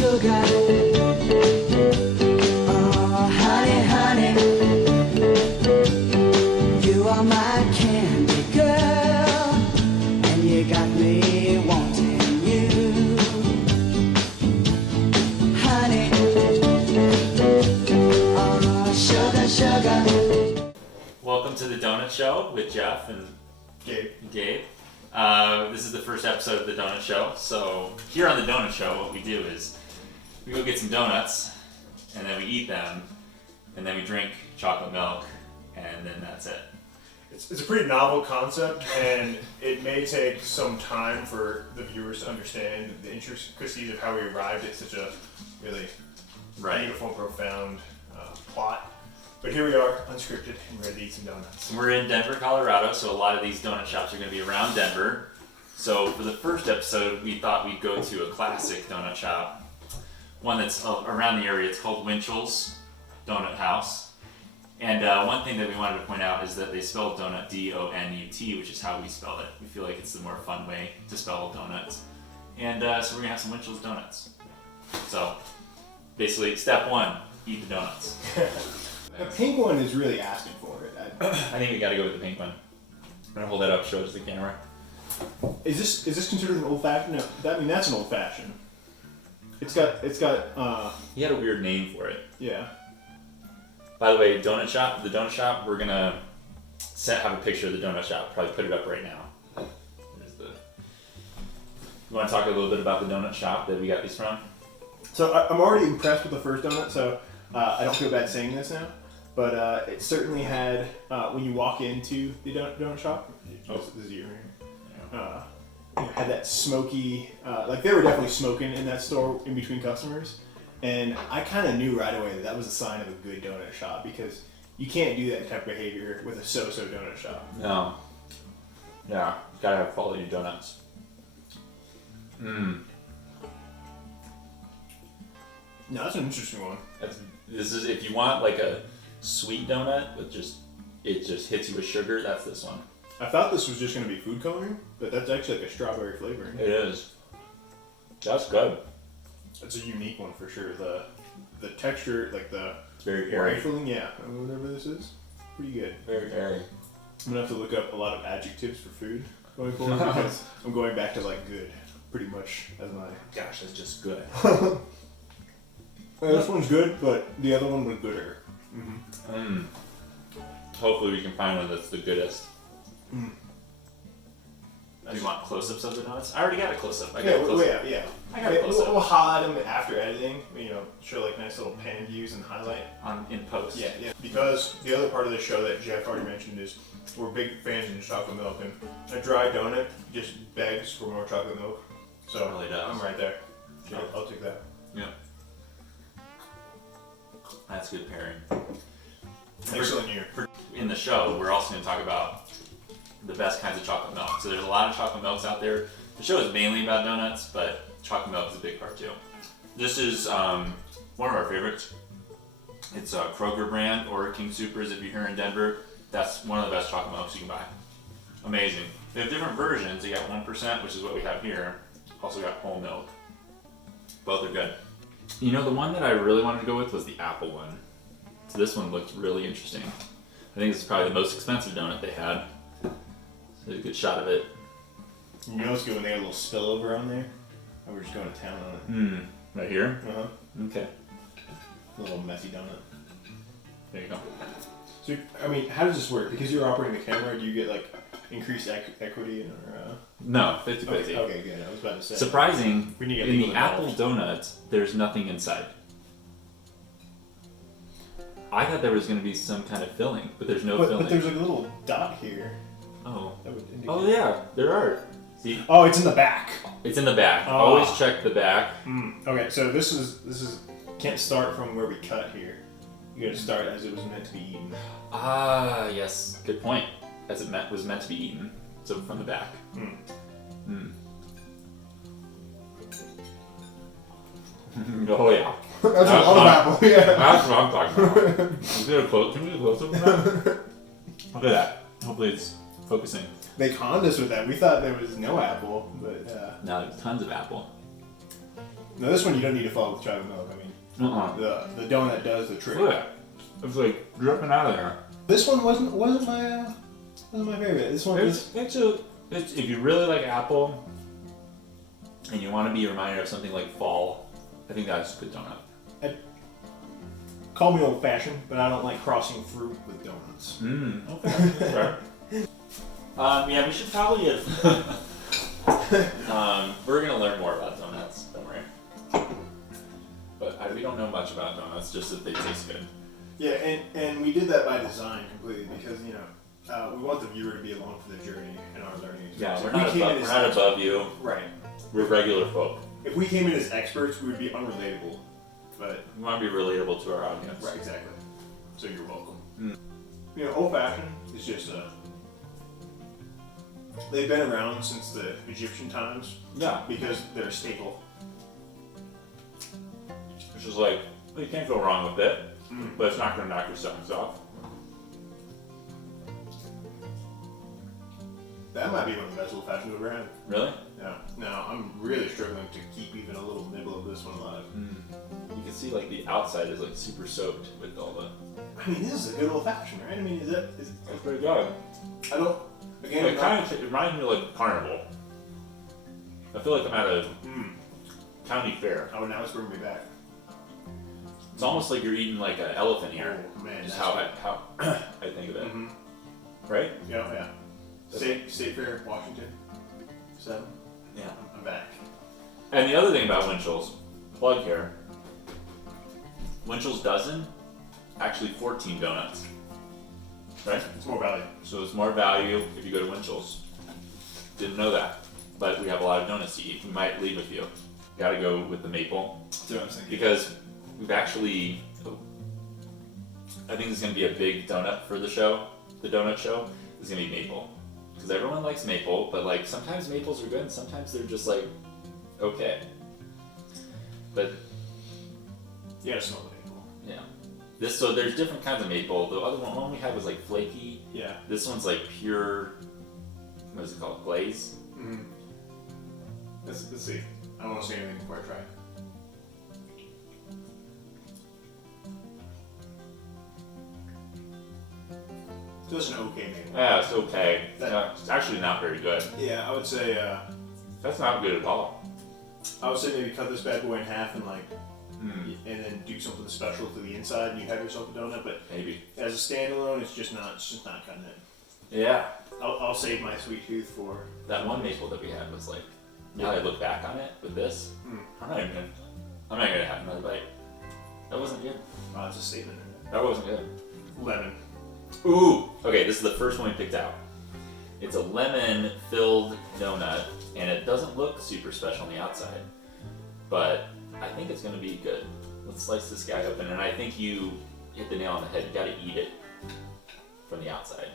sugar. Oh, honey, honey, you are my candy girl, and you got me wanting you. Honey, oh, sugar, sugar. Welcome to the Donut Show with Jeff and Gabe. This is the first episode of the Donut Show. So here on the Donut Show, what we do is we go get some donuts, and then we eat them, and then we drink chocolate milk, and then that's it. It's a pretty novel concept, and it may take some time for the viewers to understand the intricacies of how we arrived at such a really beautiful and profound plot. But here we are, unscripted, and ready to eat some donuts. We're in Denver, Colorado, so a lot of these donut shops are going to be around Denver. So for the first episode, we thought we'd go to a classic donut shop, one that's around the area. It's called Winchell's Donut House. And one thing that we wanted to point out is that they spell donut D-O-N-U-T, which is how we spell it. We feel like it's the more fun way to spell donuts. And so we're going to have some Winchell's donuts. So basically, step one, eat the donuts. The pink one is really asking for it. I think we gotta go with the pink one. I'm gonna hold that up, show it to the camera. Is this considered an old fashioned? No, that's an old fashioned. It's got. He had a weird name for it. Yeah. By the way, the donut shop. We're gonna have a picture of the donut shop. Probably put it up right now. You want to talk a little bit about the donut shop that we got these from? So I'm already impressed with the first donut. So I don't feel bad saying this now. But it certainly had, when you walk into the donut shop, this is your had that smoky, like they were definitely smoking in that store in between customers. And I kind of knew right away that was a sign of a good donut shop because you can't do that type of behavior with a so-so donut shop. No. Yeah, gotta have quality donuts. No, that's an interesting one. This is, if you want like a sweet donut with it just hits you with sugar, that's this one. I thought this was just going to be food coloring, but that's actually like a strawberry flavoring. It is. That's good. It's a unique one for sure. The texture, like the it's very airy. rifling, yeah, whatever this is, pretty good. Very airy. I'm gonna have to look up a lot of adjectives for food going forward because I'm going back to like good, pretty much as my. Gosh, that's just good. This one's good, but the other one was gooder. Hopefully we can find one that's the goodest. Do you want close-ups of the donuts? I already got a close-up. Yeah. I got a close-up. We'll highlight them after editing. Show like nice little pan views and highlight. In post. Yeah. Because the other part of the show that Jeff already mentioned is we're big fans of chocolate milk, and a dry donut just begs for more chocolate milk. So it really does. I'm right there. Sure. I'll take that. Yeah. That's good pairing. Excellent year. In the show, we're also going to talk about the best kinds of chocolate milk. So there's a lot of chocolate milks out there. The show is mainly about donuts, but chocolate milk is a big part too. This is one of our favorites. It's a Kroger brand or King Soopers if you're here in Denver. That's one of the best chocolate milks you can buy. Amazing. They have different versions. You got 1%, which is what we have here. Also got whole milk. Both are good. You know, the one that I really wanted to go with was the apple one. So this one looked really interesting. I think this is probably the most expensive donut they had. So a good shot of it. You know what's good when they got a little spillover on there? Oh, we're just going to town on it. Right here? Uh-huh. Okay. A little messy donut. There you go. So, I mean, how does this work? Because you're operating the camera, do you get like increased equity in our... No, 50-50. Okay, good. I was about to say. Surprising, We need to get in the people apple involved. donut, there's nothing inside. I thought there was going to be some kind of filling, but there's no filling. But there's like a little dot here. Oh. That would indicate. Oh yeah, there are. See? Oh, it's in the back. It's in the back. Oh. Always check the back. Okay, so this is can't start from where we cut here. You gotta start as it was meant to be eaten. Ah, yes. Good point. As it was meant to be eaten. So from the back. Oh yeah. That's a lot of apple. Yeah. That's what I'm talking about. Can we get a close up of that? Look at that. Hopefully it's focusing. They conned us with that. We thought there was no apple, but Now there's tons of apple. Now this one you don't need to follow with chocolate milk. I mean, the donut does the trick. Look at it. It's like dripping out of there. This one wasn't my favorite. This one was. It's if you really like apple and you want to be reminded of something like fall, I think that's a good donut. Call me old fashioned, but I don't like crossing fruit with donuts. Okay. Sure. Yeah, we should probably have. We're gonna learn more about donuts. Don't worry. But we don't know much about donuts, just that they taste good. Yeah, and we did that by design completely because we want the viewer to be along for the journey in our learning experience. Yeah, we're not above you. Right. We're regular folk. If we came in as experts, we would be unrelatable. But We want to be relatable to our audience. right, exactly. So you're welcome. Mm. Old fashioned is just they've been around since the Egyptian times Yeah. because they're a staple. Which is like, you can't go wrong with it, Mm. but it's not going to knock your stomachs off. That might be one of the best old fashioned we've ever had. Really? Yeah. Now I'm really struggling to keep even a little nibble of this one alive. You can see like the outside is like super soaked with all the. I mean, this is a good old fashioned, right? I mean, That's pretty good. I don't. Again, It kind of reminds me of like carnival. I feel like I'm at a county fair. Oh, now it's bringing me back. It's almost like you're eating like an elephant ear. Oh man, Just that's how I think of it. Mm-hmm. Right? Yeah. State Fair, Washington. 7. Yeah. I'm back. And the other thing about Winchell's, plug here. Winchell's dozen, actually 14 donuts. Right? It's more value. So it's more value if you go to Winchell's. Didn't know that. But we have a lot of donuts to eat. We might leave with you. Gotta go with the maple. That's what I'm thinking. Because we've actually, I think it's gonna be a big donut for the show. The donut show is gonna be maple. Because everyone likes maple, but like sometimes maples are good and sometimes they're just like, okay. But You gotta smell the maple. yeah. So there's different kinds of maple. The other one we had was like flaky. Yeah. This one's like pure, what is it called? Glaze? Mm-hmm. Let's see. I don't want to say anything before I try. Just an okay maple. Yeah, it's okay. That- It's actually not very good. Yeah, I would say. That's not good at all. I would say maybe cut this bad boy in half and Mm, and then do something special to the inside, and you have yourself a donut. But maybe. as a standalone, it's just not cutting it. Yeah. I'll save my sweet tooth for. That one maple that we had was like, now that I look back on it with this, Mm. I'm not gonna have another bite. That wasn't good. It's a statement. That wasn't good. Lemon. Ooh! Okay, this is the first one we picked out. It's a lemon-filled donut, and it doesn't look super special on the outside, but I think it's gonna be good. Let's slice this guy open, and I think you hit the nail on the head. You gotta eat it from the outside,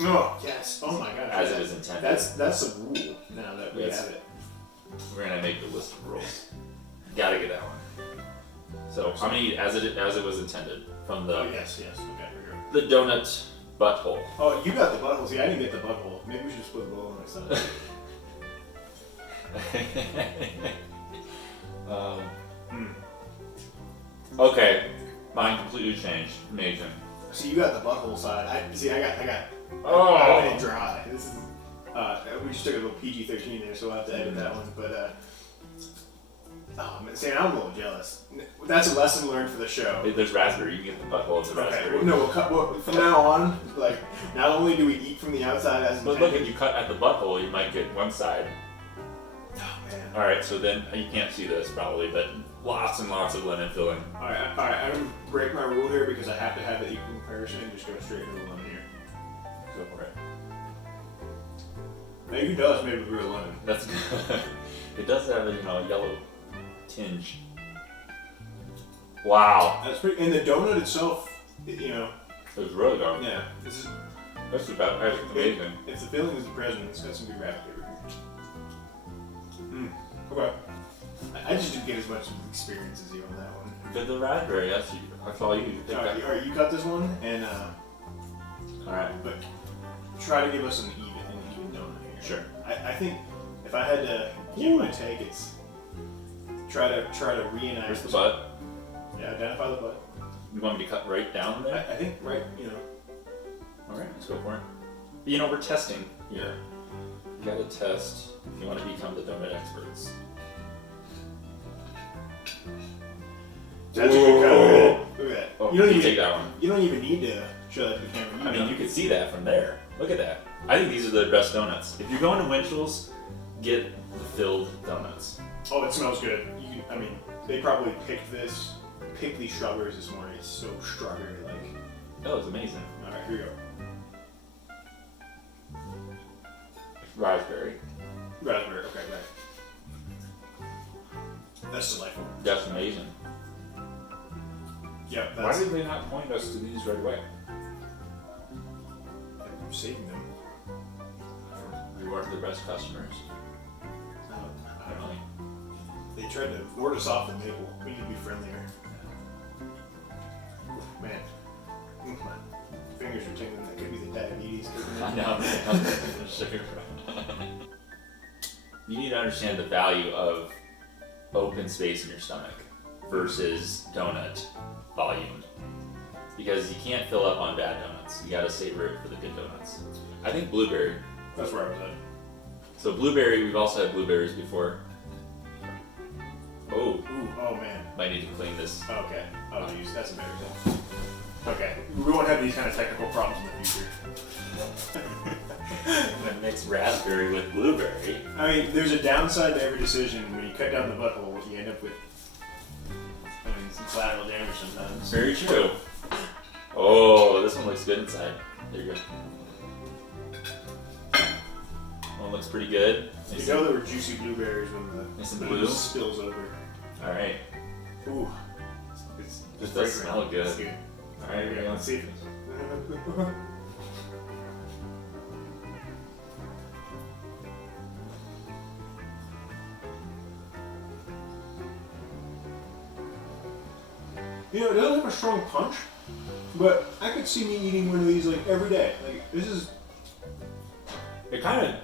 Oh yes! Oh my gosh! as it is intended. That's a rule now that we Yes. have it. We're gonna make the list of rules. Gotta get that one. So I'm gonna eat as it was intended from Oh the yes. Okay. Here the we go. donut butthole. Oh, you got the butthole. See, I didn't get the butthole. Maybe we should split the bowl next time. Okay, mine completely changed. Amazing. See, you got the butthole side. I got. Oh. I went it dry. This is. We just took a little PG-13 there, so we'll have to edit that one. But oh man, see, I'm a little jealous. That's a lesson learned for the show. There's raspberry. You can get the butthole of the Okay. raspberry. Well, no, we'll cut. Well, from now on, like, not only do we eat from the outside as But intended. look, if you cut at the butthole, you might get one side. Oh man. All right, so then you can't see this probably, but lots and lots of lemon filling. All right. I'm gonna break my rule here because I have to have the equal comparison and just go straight into the lemon here. Go for it. Now you does made with real lemon. That's good. It does have a yellow tinge. Wow, That's pretty. And the donut itself, it was really good. yeah. This is, That's about that's amazing. if the filling is present, it's got some good raspberry. Okay. I just didn't get as much of the experience as you on that one. Did the raspberry? That's all you. Take All that. right, you cut this one, and All right. but try to give us an even donut here. Sure. I think if I had to give my take, it's try to reenact. Where's the butt? Yeah, identify the butt. You want me to cut right down there? I think right. All right, let's go for it. You know, we're testing here. You gotta test if you want to become the donut experts. That's a good cut. Look at that. Oh, You don't you even take that one. You don't even need to show that to the camera. I mean, you can see that from there. Look at that. I think these are the best donuts. If you're going to Winchell's, get the filled donuts. Oh, it smells good. I mean, they probably picked these strawberries this morning. It's so strawberry-like. That was amazing. All right, here we go. Raspberry. Raspberry. Okay, right. That's delightful. That's amazing. Yeah, Why that's. did they not point us to these right away? I'm saving them. We weren't the best customers. I don't know. They tried to ward us off in Maple. We need to be friendlier. Man, my fingers are tingling. That could be the diabetes. I know. Sugar. You need to understand the value of open space in your stomach versus donut volume. Because you can't fill up on bad donuts. You gotta savor it for the good donuts. I think blueberry. That's where I was at. So blueberry, we've also had blueberries before. Oh, Ooh, oh man. might need to clean this. Okay. Oh, geez, that's embarrassing. Okay, we won't have these kind of technical problems in the future. I'm gonna mix raspberry with blueberry. I mean, there's a downside to every decision. When you cut down the butthole, you end up with, some collateral damage sometimes. Very true. Oh, this one looks good inside. There you go. One looks pretty good. You know there were juicy blueberries when Nice and the blue. booze spills over. All right. Ooh. It It's does fragrant. smell good. It's good. All right, Here we go. Let's see if it's... You know, it doesn't have a strong punch, but I could see me eating one of these like every day. Like this is, It kind of,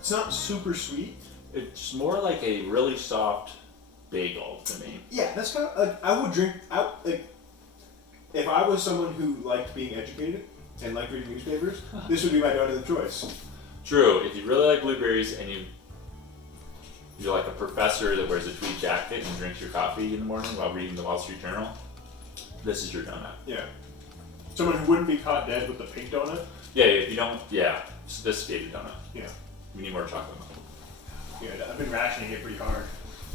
it's not super sweet. it's more like a really soft bagel to me. Yeah, that's kind of like I would drink. If I was someone who liked being educated and liked reading newspapers, this would be my donut of choice. True, if you really like blueberries and you're like a professor that wears a tweed jacket and drinks your coffee in the morning while reading the Wall Street Journal, this is your donut. Yeah, someone who wouldn't be caught dead with the pink donut. Yeah, if you don't, sophisticated donut. Yeah, We need more chocolate milk. yeah. I've been rationing it pretty hard.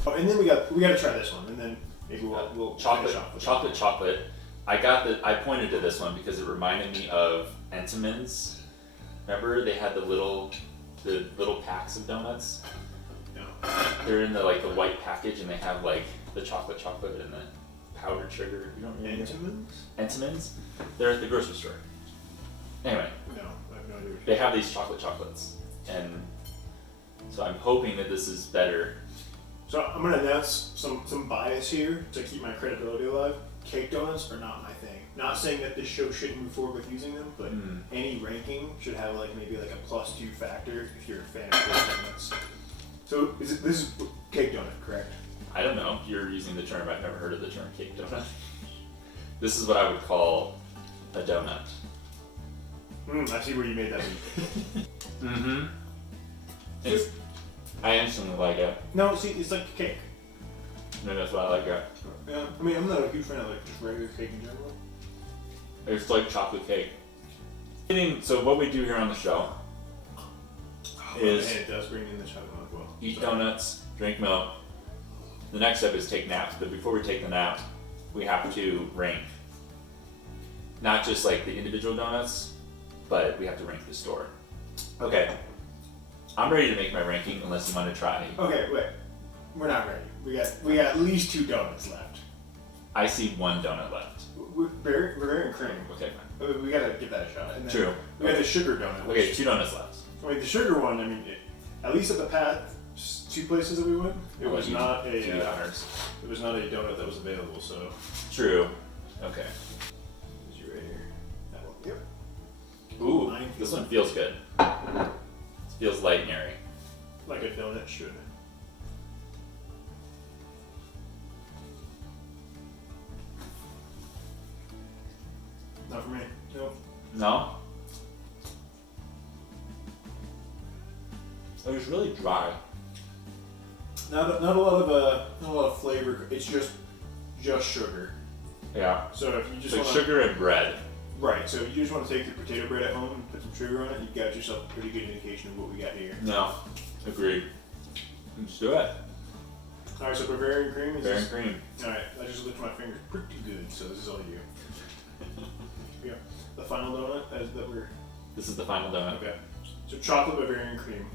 Oh, and then we got to try this one, and then maybe we'll chocolate, finish off with chocolate. I pointed to this one because it reminded me of Entenmann's. Remember they had the little packs of donuts. No. They're in the the white package and they have like the chocolate and the powdered sugar. You don't remember? Entenmann's? Entenmann's. They're at the grocery store. Anyway, No, I have no idea. they have these chocolates, and so I'm hoping that this is better. So I'm gonna announce some bias here to keep my credibility alive. Cake donuts are not my thing. Not saying that this show shouldn't move forward with using them, but any ranking should have maybe a +2 factor if you're a fan of cake donuts. So this is cake donut, correct? I don't know. You're using the term. I've never heard of the term cake donut. This is what I would call a donut. I see where you made that leap. Mm-hmm. I instantly like it. No, see, it's like cake. Maybe that's why I like it. Yeah, I mean, I'm not a huge fan of just regular cake in general. It's like chocolate cake. So what we do here on the show is And it does bring in the chocolate milk well. eat donuts, drink milk. The next step is take naps, but before we take the nap, we have to rank. Not just the individual donuts, but we have to rank the store. Okay, I'm ready to make my ranking unless you want to try. Okay, wait. We're not ready. We got at least 2 donuts left. I see one donut left. We're very in cream. Okay, fine. We gotta give that a shot. And then True. We got the sugar donut. Okay, 2 donuts left. The sugar one, I mean, at least at the past 2 places that we went, it was not a Do the honors. it was not a donut that was available. So True. Okay. is you right here? That one. Yep. Ooh, Mine this feels one feels good. It feels light and airy. like a donut should. No? It was really dry. Not a lot of flavor. It's just sugar. Yeah. So if you just Like want sugar and bread. right, so if you just want to take your potato bread at home and put some sugar on it, you've got yourself a pretty good indication of what we got here. No. Agreed. Let's do it. All right, so Bavarian cream is Bavarian cream. All right, I just licked my fingers pretty good, so this is all you. Yeah, the final donut that we're This is the final donut. okay. So chocolate Bavarian cream.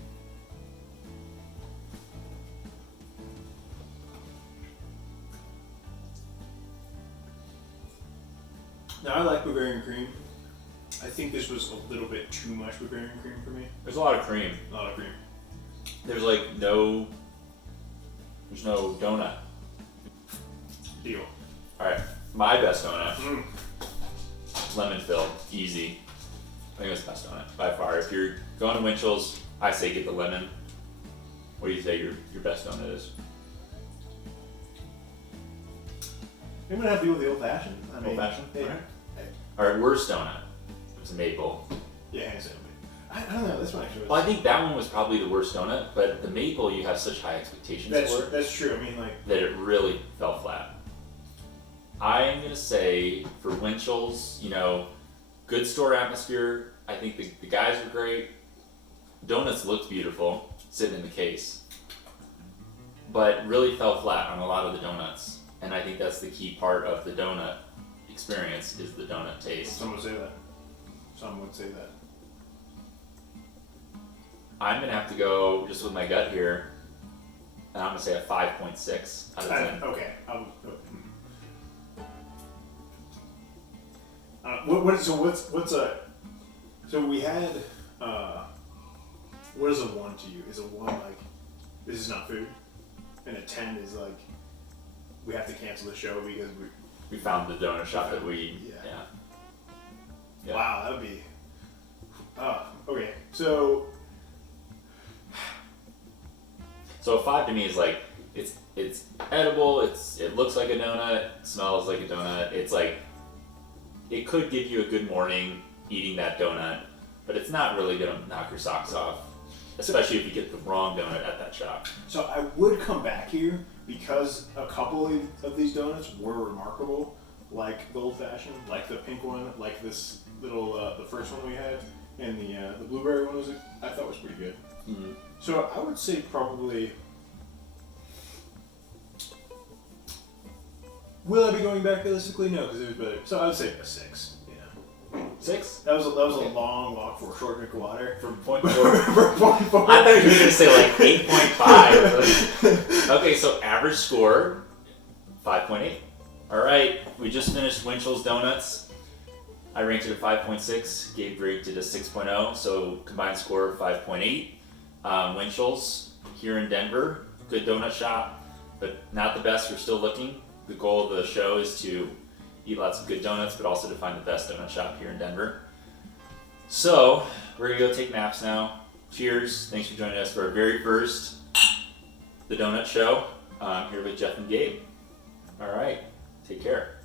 Now I like Bavarian cream. I think this was a little bit too much Bavarian cream for me. There's a lot of cream. A lot of cream. There's like no. There's no donut. Deal. All right, my best donut, Mm. lemon filled, easy. I think it's the best donut by far. If you're going to Winchell's, I say get the lemon. What do you say your best donut is? I'm gonna have to go with the old fashioned. Old fashioned. Yeah. All right. All right, worst donut. It's a maple. Yeah, hands down. I don't know. This one actually was. Well, I think that one was probably the worst donut, but the maple you have such high expectations for it That's true. I mean, like. that it really fell flat. I'm gonna say for Winchell's, good store atmosphere. I think the guys were great. Donuts looked beautiful sitting in the case, but really fell flat on a lot of the donuts. And I think that's the key part of the donut experience is the donut taste. Some would say that. Some would say that. I'm gonna have to go just with my gut here, and I'm gonna say a 5.6 out of 10. Okay. So we had what is a 1 to you? Is a 1 like this is not food, and a 10 is like we have to cancel the show because We found the donut shop that we Yeah. wow, that would be okay. So So a 5 to me is like it's edible. It looks like a donut. Smells like a donut. It's like it could give you a good morning eating that donut, but it's not really gonna knock your socks off, especially if you get the wrong donut at that shop. So I would come back here because a couple of these donuts were remarkable, like the old fashioned, like the pink one, like this little the first one we had, and the blueberry one I thought was pretty good. Mm-hmm. So I would say probably. Will I be going back realistically? No, because it was better. So I would say a 6. 6 That was a long walk for a short drink of water. from 0.4. For 0.4. I thought you were gonna say like 8.5. Okay, so average score 5.8. All right, we just finished Winchell's Donuts. I ranked it a 5.6. Gabe ranked it a 6.0. So combined score of 5.8. Winchell's here in Denver, good donut shop, but not the best. We're still looking. The goal of the show is to eat lots of good donuts, but also to find the best donut shop here in Denver. So we're gonna go take naps now. Cheers! Thanks for joining us for our very first The Donut Show. Here with Jeff and Gabe. All right, take care.